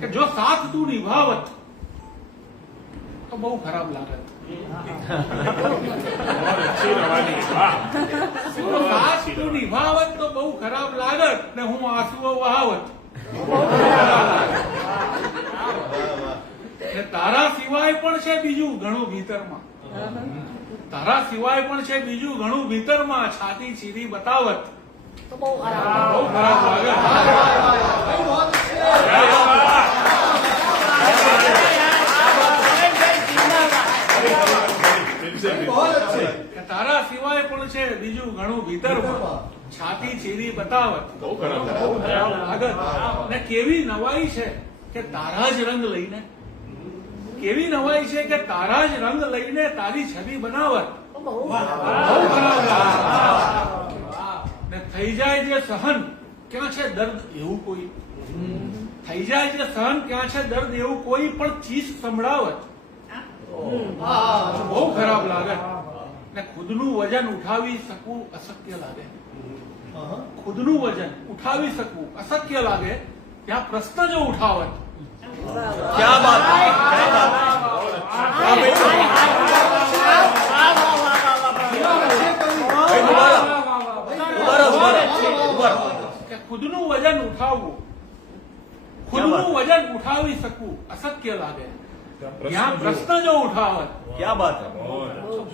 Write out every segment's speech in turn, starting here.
કે જો સાથ તું નિભાવત તો બહુ ખરાબ લાગત તું નિભાવત તો બહુ ખરાબ લાગત ને હું આંસુઓ વહાવત. તારા સિવાય પણ છે બીજું ઘણું ભીતરમાં. તારા સિવાય પણ છે બીજું ઘણું ભીતરમાં છાતી ચીરી બતાવત. બહુ ખરાબ તારા સિવાય પણ છે બીજું ઘણું ભીતર છાતી ચીરી બતાવત. બહુ ખરાબ ને કેવી નવાઈ છે કે તારા જ રંગ લઈને. કેવી નવાઈ છે કે તારા જ રંગ લઈને તારી છબી બનાવત. બહુ બહુ ખરાબ ને થઈ જાય જે સહન ક્યાં છે દર્દ? એવું કોઈ. થઈ જાય જે સહન ક્યાં છે દર્દ? એવું કોઈ પણ ચીજ સંભળાવત. બહુ ખરાબ લાગે ને ખુદનું વજન ઉઠાવી શકવું અશક્ય લાગે ખુદનું વજન ઉઠાવી શકવું અશક્ય લાગે ત્યાં પ્રશ્ન જો ઉઠાવત ક્યાં બાત ખુદનું વજન ઉઠાવવું ખુદનું વજન ઉઠાવી શકવું અશક્ય લાગે ત્યાં પ્રશ્ન જો ઉઠાવત ક્યાં વાત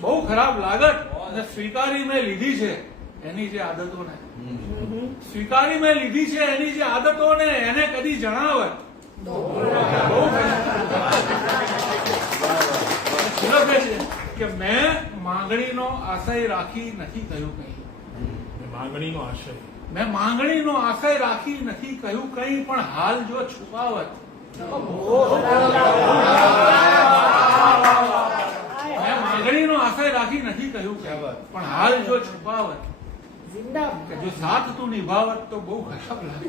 બહુ ખરાબ લાગત અને સ્વીકારી મેં લીધી છે એની જે આદતોને. સ્વીકારી મેં લીધી છે એની જે આદતોને એને કદી જણાવત કે મેં માંગણીનો આશય રાખી નથી કહ્યું કઈ. માંગણીનો આશય. મેં માંગણીનો આશય રાખી નથી કહ્યું કઈ પણ હાલ જો છુપાવત રાખી નથી કહ્યું પણ હાલ જો છુપાવત જો સાથ તું નિભાવત તો બહુ ખરાબ લાગે.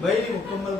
ભાઈ મુકમ્મલ